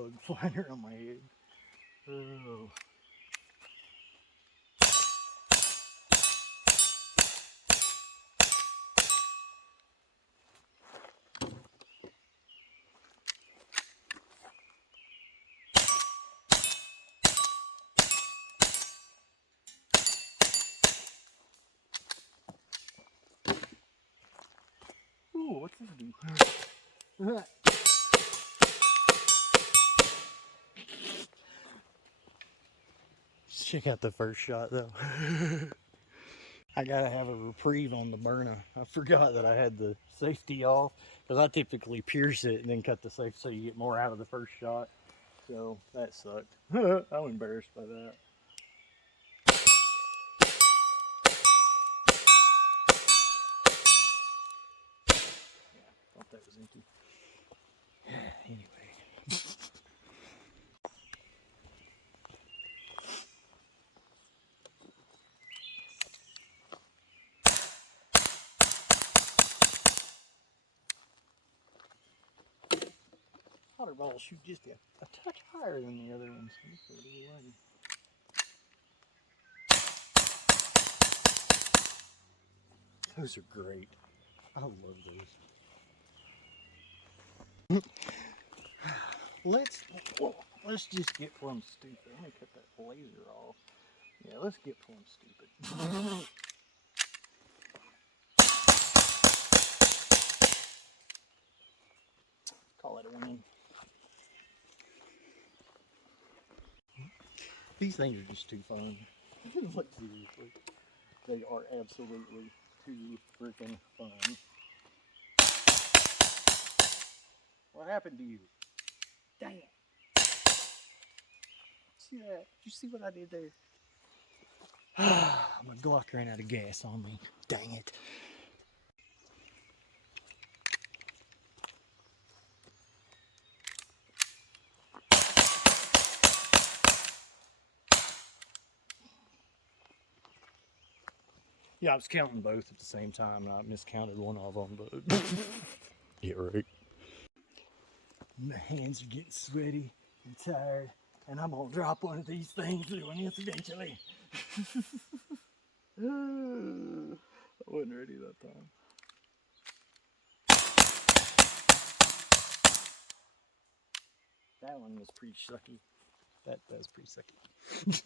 bug flying around my head. Oh. Ooh, what's this do? Check out the first shot though. I gotta have a reprieve on the Byrna. I forgot that I had the safety off because I typically pierce it and then cut the safety so you get more out of the first shot. So that sucked. I'm embarrassed by that. Yeah, thought that was empty. Anyway. Water balls shoot just a touch higher than the other ones. Those are great. I love those. Let's just get plumb stupid. I'm gonna cut that laser off. Yeah, let's get plumb stupid. Call it a win. These things are just too fun. Like, seriously, they are absolutely too freaking fun. What happened to you? Dang it. See that? Did you see what I did there? My Glock ran out of gas on me. Dang it. Yeah, I was counting both at the same time, and I miscounted one of them, but yeah, right. My hands are getting sweaty and tired, and I'm gonna drop one of these things doing this eventually. I wasn't ready that time. That one was pretty sucky. That was pretty sucky.